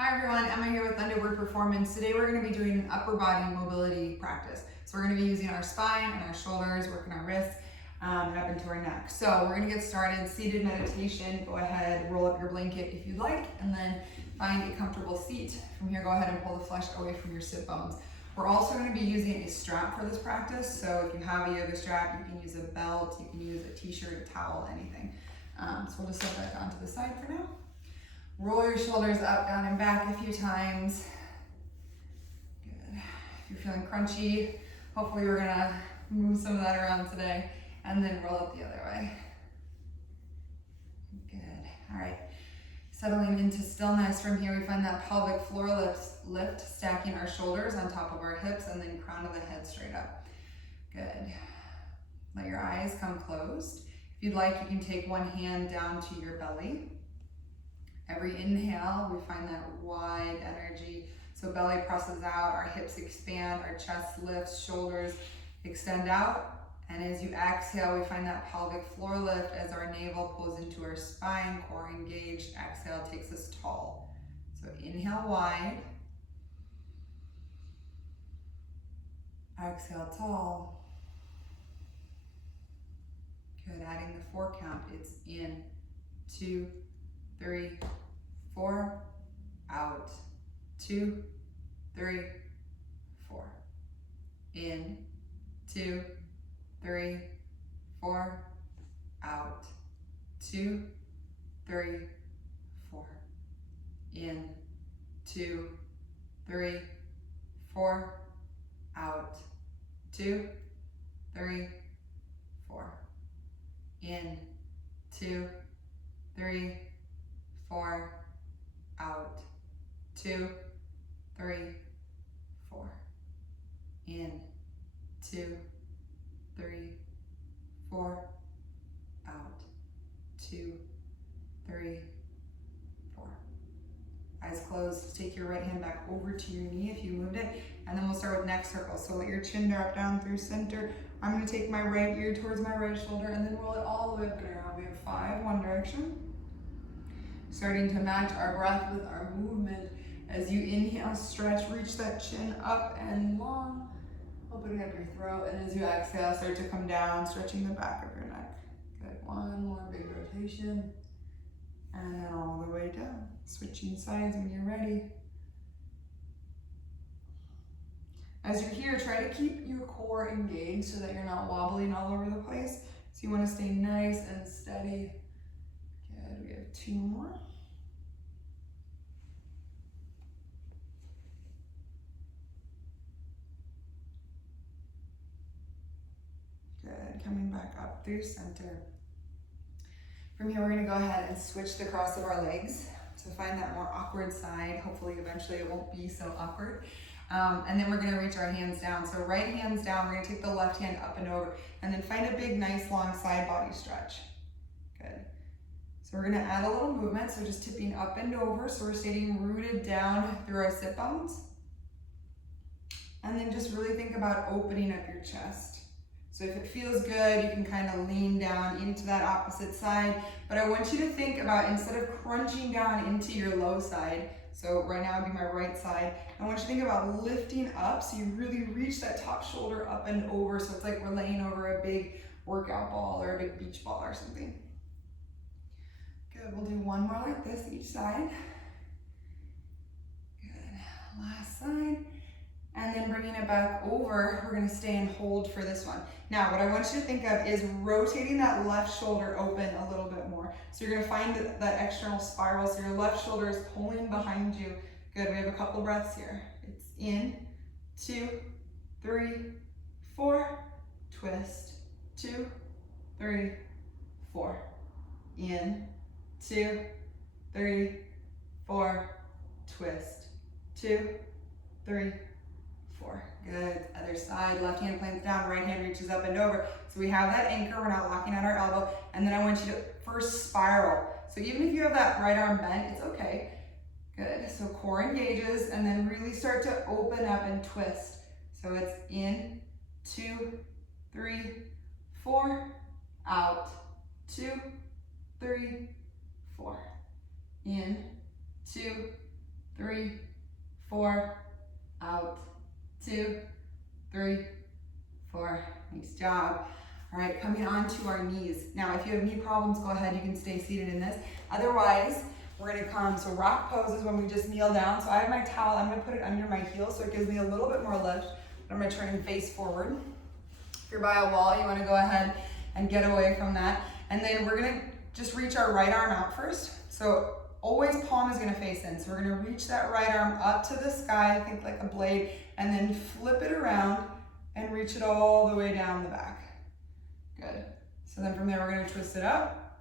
Hi everyone, Emma here with Thunderbird Performance. Today we're going to be doing an upper body mobility practice. So we're going to be using our spine and our shoulders, working our wrists and up into our neck. So we're going to get started. Seated meditation. Go ahead, roll up your blanket if you'd like, and then find a comfortable seat. From here, go ahead and pull the flesh away from your sit bones. We're also going to be using a strap for this practice. So if you have a yoga strap, you can use a belt, you can use a t-shirt, a towel, anything. So we'll just set that down to the side for now. Roll your shoulders up, down, and back a few times. Good. If you're feeling crunchy, hopefully we're gonna move some of that around today, and then roll up the other way. Good. All right. Settling into stillness. From here, we find that pelvic floor lift, stacking our shoulders on top of our hips, and then crown of the head straight up. Good. Let your eyes come closed. If you'd like, you can take one hand down to your belly. Every inhale, we find that wide energy. So belly presses out, our hips expand, our chest lifts, shoulders extend out. And as you exhale, we find that pelvic floor lift as our navel pulls into our spine, core engaged. Exhale takes us tall. So inhale wide. Exhale tall. Good, adding the 4 count. It's in, 2, 3, 4, out, 2, 3, 4, in, 2, 3, 4, out, 2, 3, 4, in, 2, 3, 4, out, 2, 3, 4, in, 2, 3, 4, out, 2, 3, 4, in, 2, 3, 4, out, 2, 3, 4. Eyes closed. Just take your right hand back over to your knee if you moved it, and then we'll start with neck circles. So let your chin drop down through center. I'm going to take my right ear towards my right shoulder and then roll it all the way up and around. We have 5, one direction. Starting to match our breath with our movement. As you inhale, stretch, reach that chin up and long, opening up your throat. And as you exhale, start to come down, stretching the back of your neck. Good, one more big rotation. And then all the way down. Switching sides when you're ready. As you're here, try to keep your core engaged so that you're not wobbling all over the place. So you want to stay nice and steady. Good, we have 2 more. Good, coming back up through center. From here, we're gonna go ahead and switch the cross of our legs. So find that more awkward side. Hopefully, eventually it won't be so awkward. And then we're gonna reach our hands down. So right hand's down, we're gonna take the left hand up and over, and then find a big, nice, long side body stretch. Good. So we're gonna add a little movement, so just tipping up and over, so we're staying rooted down through our sit bones. And then just really think about opening up your chest. So if it feels good, you can kind of lean down into that opposite side. But I want you to think about, instead of crunching down into your low side, so right now would be my right side, I want you to think about lifting up, so you really reach that top shoulder up and over, so it's like we're laying over a big workout ball or a big beach ball or something. Good, we'll do one more like this each side. Good, last side. And then bringing it back over, we're gonna stay and hold for this one. Now, what I want you to think of is rotating that left shoulder open a little bit more. So you're gonna find that external spiral, so your left shoulder is pulling behind you. Good, we have a couple breaths here. It's in, 2, 3, 4, twist, 2, 3, 4. In, 2, 3, 4, twist, 2, 3, 4. Good. Other side. Left hand plants down, right hand reaches up and over. So we have that anchor. We're not locking at our elbow. And then I want you to first spiral. So even if you have that right arm bent, it's okay. Good. So core engages, and then really start to open up and twist. So it's in, 2, 3, 4, out, 2, 3, 4. In, 2, 3, 4, out, 2, 3, 4. Nice job. All right, coming on to our knees. Now, if you have knee problems, go ahead, you can stay seated in this. Otherwise, we're gonna come, so rock pose is when we just kneel down. So I have my towel, I'm gonna put it under my heel so it gives me a little bit more lift. I'm gonna turn and face forward. If you're by a wall, you wanna go ahead and get away from that. And then we're gonna just reach our right arm out first. So always palm is gonna face in. So we're gonna reach that right arm up to the sky, think like a blade, and then flip it around and reach it all the way down the back. Good. So then from there, we're gonna twist it up,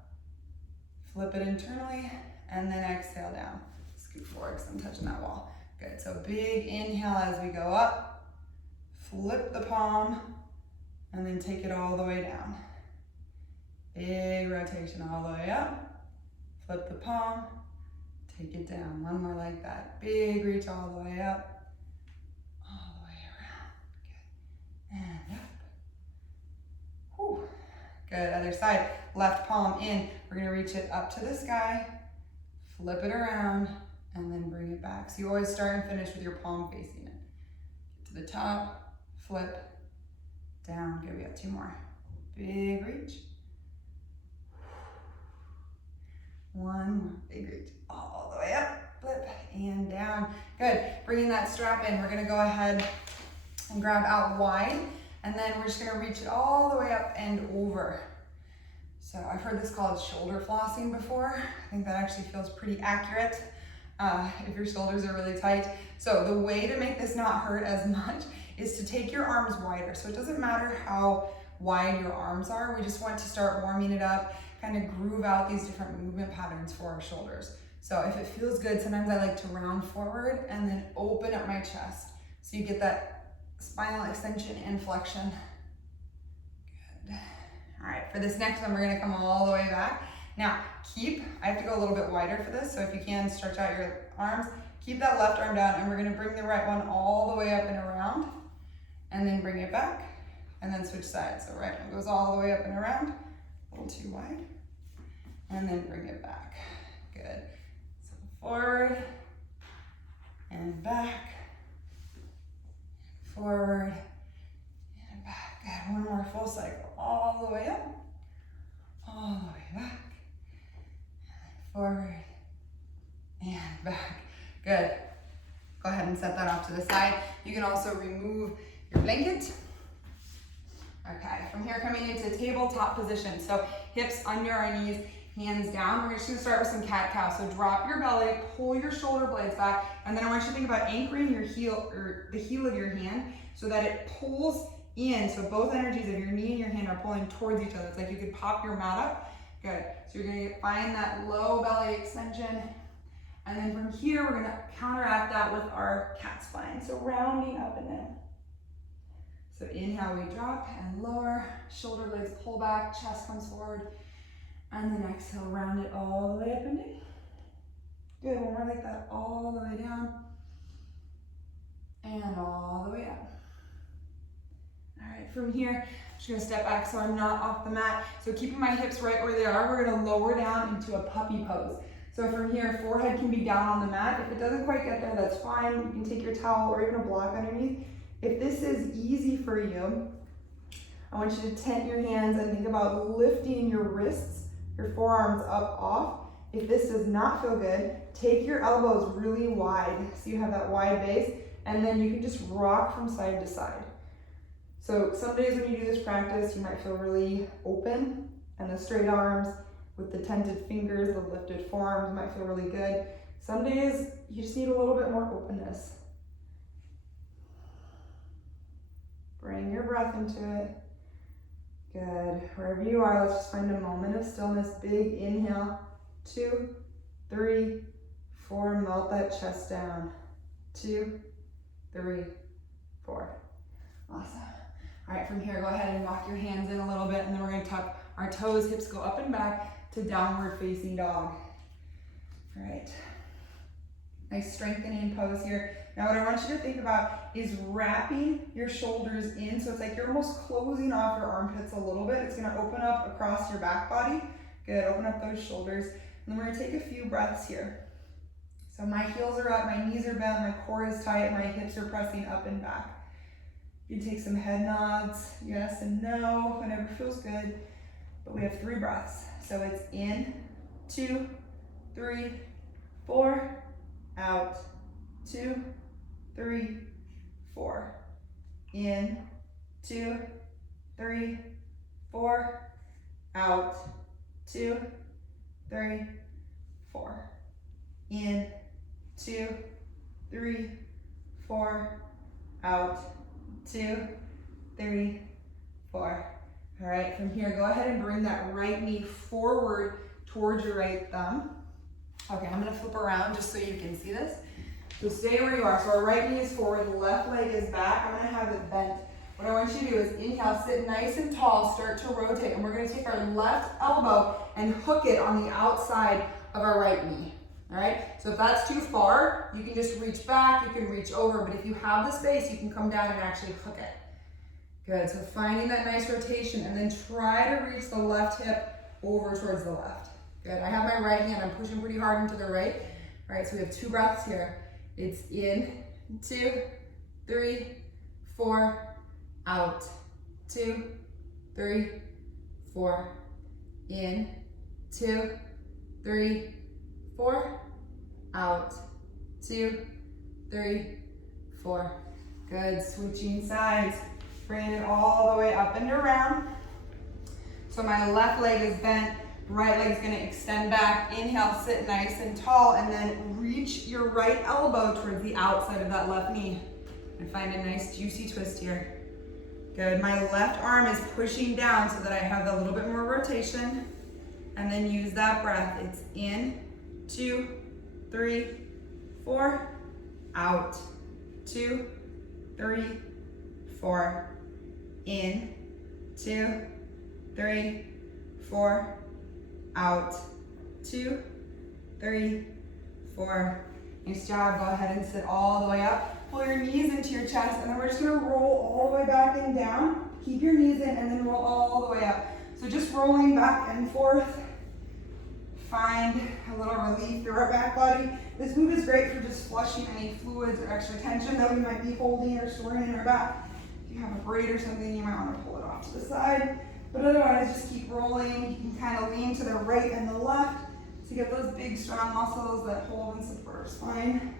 flip it internally, and then exhale down. Scoot forward because I'm touching that wall. Good, so big inhale as we go up, flip the palm, and then take it all the way down. Big rotation all the way up, flip the palm, take it down. One more like that. Big reach all the way up, all the way around. Good, and up. Whew. Good, other side. Left palm in. We're gonna reach it up to the sky, flip it around, and then bring it back. So you always start and finish with your palm facing it. Get to the top, flip, down. Good, we got 2 more. Big reach. 1 more, big reach. All the way up, flip, and down. Good, bringing that strap in. We're gonna go ahead and grab out wide. And then we're just gonna reach it all the way up and over. So I've heard this called shoulder flossing before. I think that actually feels pretty accurate if your shoulders are really tight. So the way to make this not hurt as much is to take your arms wider. So it doesn't matter how wide your arms are. We just want to start warming it up, kind of groove out these different movement patterns for our shoulders. So if it feels good, sometimes I like to round forward and then open up my chest. So you get that spinal extension and flexion. Good. All right, for this next one, we're gonna come all the way back. Now, I have to go a little bit wider for this, so if you can, stretch out your arms. Keep that left arm down, and we're gonna bring the right one all the way up and around, and then bring it back, and then switch sides. So right one goes all the way up and around, a little too wide, and then bring it back. Good. So forward, and back, forward and back. Good. One more full cycle. All the way up, all the way back, and forward and back. Good. Go ahead and set that off to the side. You can also remove your blanket. Okay, from here coming into tabletop position. So hips under our knees, hands down. We're just gonna start with some cat-cow. So drop your belly, pull your shoulder blades back, and then I want you to think about anchoring your heel, or the heel of your hand, so that it pulls in. So both energies of your knee and your hand are pulling towards each other. It's like you could pop your mat up. Good. So you're gonna find that low belly extension. And then from here, we're gonna counteract that with our cat spine. So rounding up and in. So inhale, we drop and lower, shoulder blades pull back, chest comes forward. And then exhale, round it all the way up and down. Good, one more like that, all the way down. And all the way up. All right, from here, I'm just gonna step back so I'm not off the mat. So keeping my hips right where they are, we're gonna lower down into a puppy pose. So from here, forehead can be down on the mat. If it doesn't quite get there, that's fine. You can take your towel or even a block underneath. If this is easy for you, I want you to tent your hands and think about lifting your wrists, your forearms up off. If this does not feel good, take your elbows really wide so you have that wide base, and then you can just rock from side to side. So some days when you do this practice, you might feel really open, and the straight arms with the tented fingers, the lifted forearms might feel really good. Some days you just need a little bit more openness. Bring your breath into it. Good. Wherever you are, let's just find a moment of stillness. Big inhale. 2, 3, 4. Melt that chest down. 2, 3, 4. Awesome. All right, from here, go ahead and walk your hands in a little bit, and then we're going to tuck our toes, hips go up and back to downward facing dog. All right. Nice strengthening pose here. Now what I want you to think about is wrapping your shoulders in, so it's like you're almost closing off your armpits a little bit. It's gonna open up across your back body. Good, open up those shoulders. And then we're gonna take a few breaths here. So my heels are up, my knees are bent, my core is tight, my hips are pressing up and back. You can take some head nods, yes and no, whatever feels good. But we have 3 breaths. So it's in, 2, 3, 4, out, 2, 3, 4. In, 2, 3, 4, out, 2, 3, 4. In, 2, 3, 4, out, 2, 3, 4. All right, from here, go ahead and bring that right knee forward towards your right thumb. Okay, I'm gonna flip around just so you can see this. So stay where you are. So our right knee is forward, the left leg is back. I'm gonna have it bent. What I want you to do is inhale, sit nice and tall, start to rotate, and we're gonna take our left elbow and hook it on the outside of our right knee. All right, so if that's too far, you can just reach back, you can reach over, but if you have the space, you can come down and actually hook it. Good, so finding that nice rotation, and then try to reach the left hip over towards the left. Good, I have my right hand, I'm pushing pretty hard into the right. All right, so we have 2 breaths here. It's in, 2, 3, 4, out, 2, 3, 4, in, 2, 3, 4, out, 2, 3, 4. Good, switching sides, bringing it all the way up and around. So my left leg is bent, right leg is gonna extend back. Inhale, sit nice and tall, and then reach your right elbow towards the outside of that left knee. And find a nice juicy twist here. Good, my left arm is pushing down so that I have a little bit more rotation. And then use that breath. It's in, 2, 3, 4, out, 2, 3, 4, in, 2, 3, 4, out, 2, 3, 4. Nice job, go ahead and sit all the way up. Pull your knees into your chest, and then we're just gonna roll all the way back and down. Keep your knees in, and then roll all the way up. So just rolling back and forth. Find a little relief through our back body. This move is great for just flushing any fluids or extra tension that we might be holding or storing in our back. If you have a braid or something, you might want to pull it off to the side. But otherwise, just keep rolling. You can kind of lean to the right and the left to get those big, strong muscles that hold and support our spine.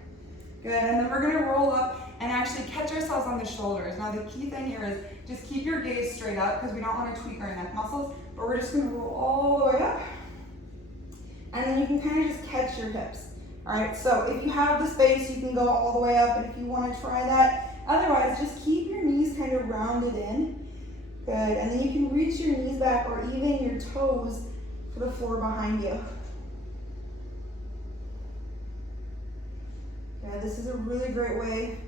Good, and then we're gonna roll up and actually catch ourselves on the shoulders. Now the key thing here is just keep your gaze straight up because we don't want to tweak our neck muscles, but we're just gonna roll all the way up. And then you can kind of just catch your hips. All right, so if you have the space, you can go all the way up, and if you want to try that. Otherwise, just keep your knees kind of rounded in. Good, and then you can reach your knees back or even your toes to the floor behind you. Good, this is a really great way,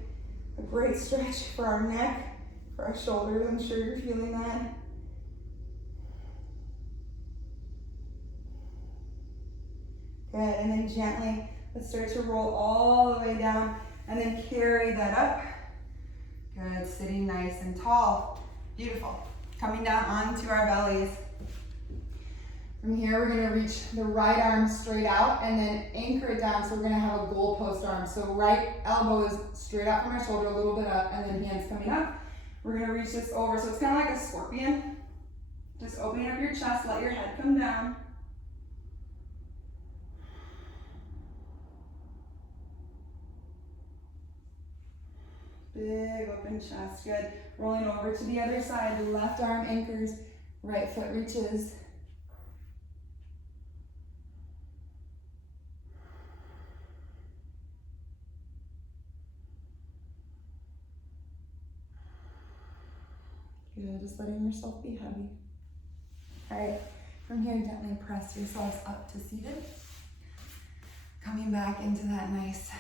a great stretch for our neck, for our shoulders. I'm sure you're feeling that. Good, and then gently, let's start to roll all the way down and then carry that up. Good, sitting nice and tall. Beautiful. Coming down onto our bellies. From here, we're gonna reach the right arm straight out and then anchor it down. So we're gonna have a goalpost arm. So right elbow is straight out from our shoulder, a little bit up, and then hands coming up. We're gonna reach this over. So it's kind of like a scorpion. Just opening up your chest, let your head come down. Big open chest, good. Rolling over to the other side, left arm anchors, right foot reaches. Good, just letting yourself be heavy. All right, from here, gently press yourselves up to seated. Coming back into that nice,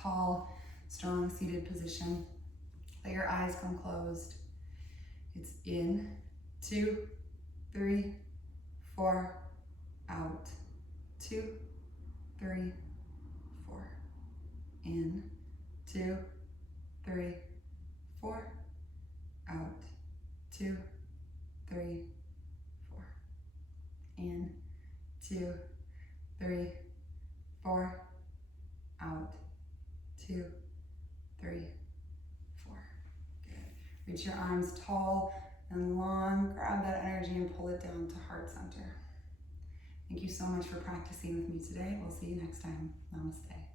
tall, strong seated position. Let your eyes come closed. It's in, 2, 3, 4, out, 2, 3, 4, in, 2, 3, 4, out, 2, 3, 4, in, 2, 3, 4, 2, 3, 4. Good. Reach your arms tall and long. Grab that energy and pull it down to heart center. Thank you so much for practicing with me today. We'll see you next time. Namaste.